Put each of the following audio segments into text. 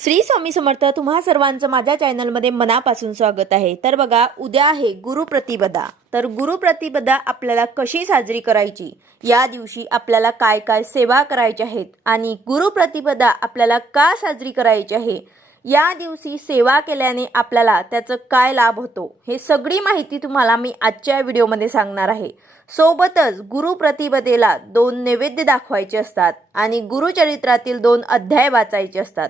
श्री स्वामी समर्थ तुम्हा सर्वांचं माझ्या चॅनलमध्ये मनापासून स्वागत आहे. तर बघा उद्या आहे गुरुप्रतिपदा तर गुरुप्रतिपदा आपल्याला कशी साजरी करायची? या दिवशी आपल्याला काय काय सेवा करायच्या आहेत? आणि गुरुप्रतिपदा आपल्याला का साजरी करायची आहे? या दिवशी सेवा केल्याने आपल्याला त्याचं काय लाभ होतो? हे सगळी माहिती तुम्हाला मी आजच्या व्हिडिओमध्ये सांगणार आहे. सोबतच गुरुप्रतिपदेला दोन नैवेद्य दाखवायचे असतात आणि गुरुचरित्रातील दोन अध्याय वाचायचे असतात.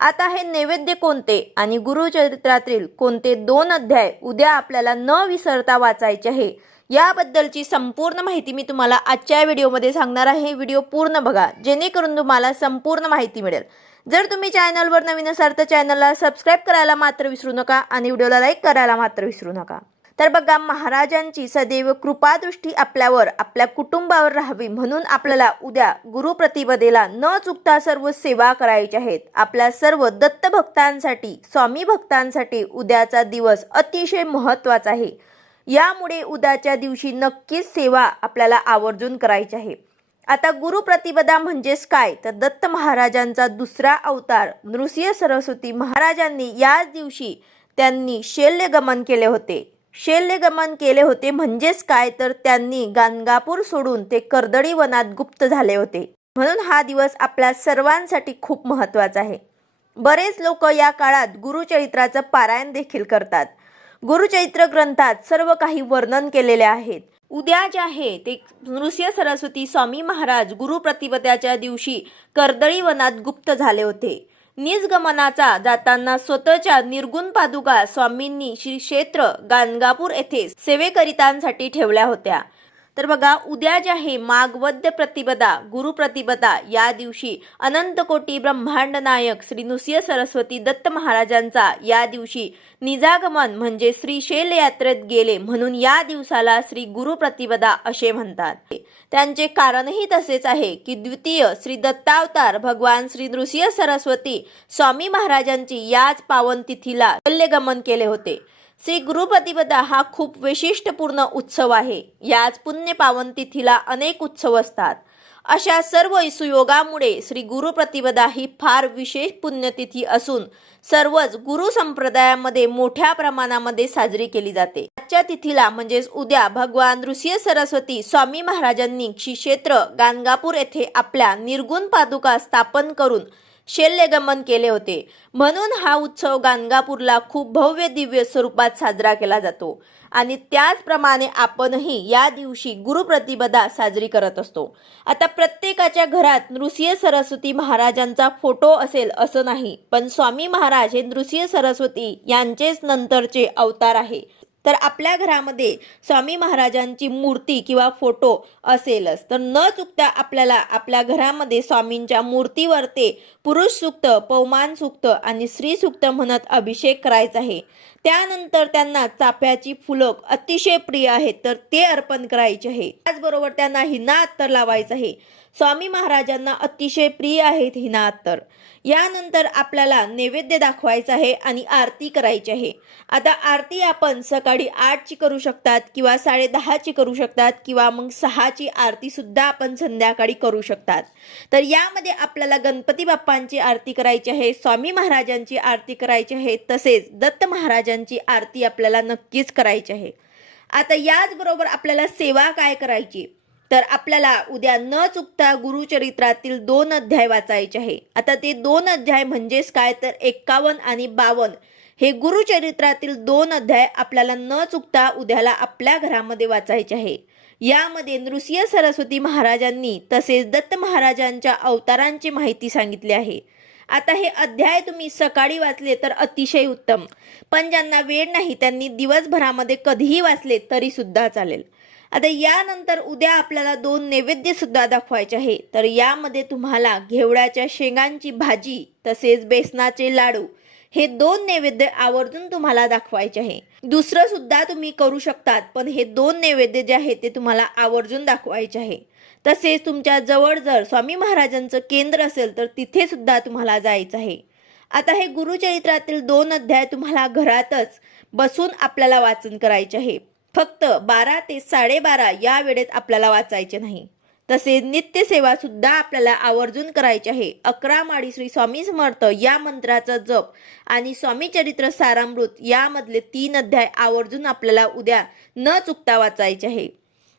आता हे नैवेद्य कोणते आणि गुरुचरित्रातील कोणते दोन अध्याय उद्या आपल्याला न विसरता वाचायचे आहे याबद्दलची संपूर्ण माहिती मी तुम्हाला आजच्या व्हिडिओमध्ये सांगणार आहे. व्हिडिओ पूर्ण बघा जेणेकरून तुम्हाला संपूर्ण माहिती मिळेल. जर तुम्ही चॅनलवर नवीन असाल तर चॅनलला सबस्क्राईब करायला मात्र विसरू नका आणि व्हिडिओला लाईक करायला मात्र विसरू नका. तर बघा महाराजांची सदैव कृपादृष्टी आपल्यावर आपल्या कुटुंबावर राहावी म्हणून आपल्याला उद्या गुरुप्रतिपदेला न चुकता सर्व सेवा करायच्या आहेत. आपल्या सर्व दत्त भक्तांसाठी स्वामी भक्तांसाठी उद्याचा दिवस अतिशय महत्त्वाचा आहे. यामुळे उद्याच्या दिवशी नक्कीच सेवा आपल्याला आवर्जून करायची आहे. आता गुरुप्रतिपदा म्हणजेच काय? तर दत्त महाराजांचा दुसरा अवतार नृसिंह सरस्वती महाराजांनी याच दिवशी त्यांनी शैल्यगमन केले होते. शैल्यगमन केले होते म्हणजेच काय? तर त्यांनी गाणगापूर सोडून ते कर्दळी वनात गुप्त झाले होते. म्हणून हा दिवस आपल्या सर्वांसाठी खूप महत्त्वाचा आहे. बरेच लोक या काळात गुरुचरित्राचं पारायण देखील करतात. गुरुचरित्र ग्रंथात सर्व काही वर्णन केलेले आहेत. उद्या जे आहे ते नृसिंह सरस्वती स्वामी महाराज गुरुप्रतिपदाच्या दिवशी कर्दळी वनात गुप्त झाले होते. निजगमनाचा जाताना स्वतःच्या निर्गुण पादुका स्वामींनी श्री क्षेत्र गाणगापूर येथे सेवेकरितांसाठी ठेवल्या होत्या. तर बघा उद्या जे आहे मागवद्य प्रतिपदा गुरुप्रतिपदा या दिवशी अनंत कोटी ब्रह्मांड नायक श्री नृसिंह सरस्वती दत्त महाराजांचा या दिवशी निजागमन म्हणजे श्री शैल यात्रेत गेले म्हणून या दिवसाला श्री गुरुप्रतिपदा असे म्हणतात. त्यांचे कारणही तसेच आहे की द्वितीय श्री दत्तावतार भगवान श्री नृसिंह सरस्वती स्वामी महाराजांची याच पावन तिथीला शल्यगमन केले होते. श्री गुरुप्रतिपदा हा खूप वैशिष्ट्यपूर्ण उत्सव आहे. याच पुण्य पावन तिथीला अनेक उत्सव असतात. अशा सर्व सुयोगामुळे श्री गुरुप्रतिपदा ही फार विशेष पुण्यतिथी असून सर्वच गुरु संप्रदायामध्ये मोठ्या प्रमाणामध्ये साजरी केली जाते. आजच्या तिथीला म्हणजेच उद्या भगवान नृसिंह सरस्वती स्वामी महाराजांनी श्री क्षेत्र गाणगापूर येथे आपल्या निर्गुण पादुका स्थापन करून शैल्यगमन केले होते. म्हणून हा उत्सव गाणगापूरला खूप भव्य दिव्य स्वरूपात साजरा केला जातो. आणि त्याचप्रमाणे आपणही या दिवशी गुरुप्रतिपदा साजरी करत असतो. आता प्रत्येकाच्या घरात नृसिंह सरस्वती महाराजांचा फोटो असेल असं नाही पण स्वामी महाराज हे नृसिंह सरस्वती यांचेच नंतरचे अवतार आहे. तर आपल्या घरामध्ये स्वामी महाराजांची मूर्ती किंवा फोटो असेलच. तर न चुकता आपल्याला आपल्या घरामध्ये स्वामींच्या मूर्तीवर ते पुरुष सूक्त पौमान सुक्त आणि स्त्री सुक्त म्हणत अभिषेक करायचा आहे. त्यानंतर त्यांना चाफ्याची फुलक अतिशय प्रिय आहेत तर ते अर्पण करायचे आहे. त्याचबरोबर त्यांना हिना अत्तर लावायचं आहे. स्वामी महाराजांना अतिशय प्रिय आहेत हिना अत्तर यानंतर आपल्याला नैवेद्य दाखवायचं आहे आणि आरती करायची आहे. आता आरती आपण सकाळी आठची करू शकतात किंवा साडे दहाची करू शकतात किंवा मग सहाची आरती सुद्धा आपण संध्याकाळी करू शकतात. तर यामध्ये आपल्याला गणपती बाप्पांची आरती करायची आहे स्वामी महाराजांची आरती करायची आहे तसेच दत्त महाराजांची आरती आपल्याला नक्कीच करायची आहे. आता याचबरोबर आपल्याला सेवा काय करायची? तर आपल्याला उद्या न चुकता गुरुचरित्रातील दोन अध्याय वाचायचे आहे. आता ते दोन अध्याय म्हणजेच काय? तर एक्कावन्न आणि बावन्न. हे गुरुचरित्रातील दोन अध्याय आपल्याला न चुकता उद्याला आपल्या घरामध्ये वाचायचे आहे. यामध्ये नृसिंह सरस्वती महाराजांनी तसेच दत्त महाराजांच्या अवतारांची माहिती सांगितली आहे. आता हे अध्याय तुम्ही सकाळी वाचले तर अतिशय उत्तम. पण ज्यांना वेळ नाही त्यांनी दिवसभरामध्ये कधीही वाचले तरी सुद्धा चालेल. आता यानंतर उद्या आपल्याला दोन नैवेद्य सुद्धा दाखवायचे आहे. तर यामध्ये तुम्हाला घेवड्याच्या शेंगांची भाजी तसेच बेसनाचे लाडू हे दोन नैवेद्य आवर्जून तुम्हाला दाखवायचे आहे. दुसरं सुद्धा तुम्ही करू शकतात पण हे दोन नैवेद्य जे आहे ते तुम्हाला आवर्जून दाखवायचे आहे. तसेच तुमच्या जवळ जर स्वामी महाराजांचं केंद्र असेल तर तिथे सुद्धा तुम्हाला जायचं आहे. आता हे गुरुचरित्रातील दोन अध्याय तुम्हाला घरातच बसून आपल्याला वाचन करायचे आहे. फक्त बारा ते साडेबारा या वेळेत आपल्याला वाचायचे नाही. तसे नित्यसेवा सुद्धा आपल्याला आवर्जून करायची आहे. अकरा माळी श्री स्वामी समर्थ या मंत्राचा जप आणि स्वामी चरित्र सारामृत यामधले तीन अध्याय आवर्जून आपल्याला उद्या न चुकता वाचायचे आहे.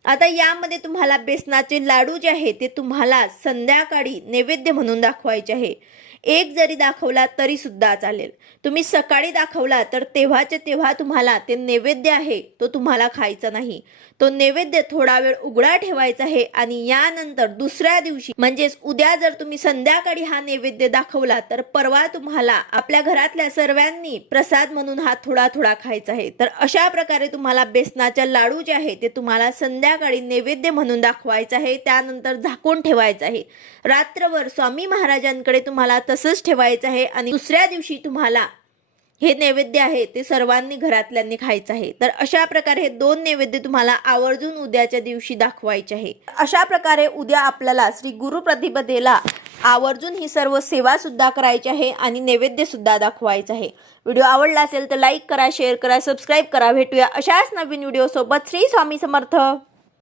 आता यामध्ये तुम्हाला बेसनाचे लाडू जे आहे ते तुम्हाला संध्याकाळी नैवेद्य म्हणून दाखवायचे आहे. एक जरी दाखवला तरी सुद्धा चालेल. तुम्ही सकाळी दाखवला तर तेव्हाचे तेव्हा तुम्हाला ते नैवेद्य आहे तो तुम्हाला खायचा नाही. तो नैवेद्य थोडा वेळ उघडा ठेवायचा आहे आणि यानंतर दुसऱ्या दिवशी म्हणजेच उद्या जर तुम्ही संध्याकाळी हा नैवेद्य दाखवला तर परवा तुम्हाला आपल्या घरातल्या सर्वांनी प्रसाद म्हणून हा थोडा थोडा खायचा आहे. तर अशा प्रकारे तुम्हाला बेसनाच्या लाडू जे आहे ते तुम्हाला संध्याकाळी नैवेद्य म्हणून दाखवायचं आहे त्यानंतर झाकून ठेवायचं आहे. रात्रभर स्वामी महाराजांकडे तुम्हाला तसंच ठेवायचं आहे आणि दुसऱ्या दिवशी तुम्हाला हे नैवेद्य आहे ते सर्वांनी घरातल्यांनी खायचं आहे. तर अशा प्रकारे हे दोन नैवेद्य तुम्हाला आवर्जून उद्याच्या दिवशी दाखवायचे आहे. अशा प्रकारे उद्या आपल्याला श्री गुरु प्रतिपदेला आवर्जून ही सर्व सेवा सुद्धा करायची आहे आणि नैवेद्य सुद्धा दाखवायचं आहे. व्हिडिओ आवडला असेल तर लाईक करा शेअर करा सबस्क्राईब करा. भेटूया अशाच नवीन व्हिडिओसोबत. श्री स्वामी समर्थ.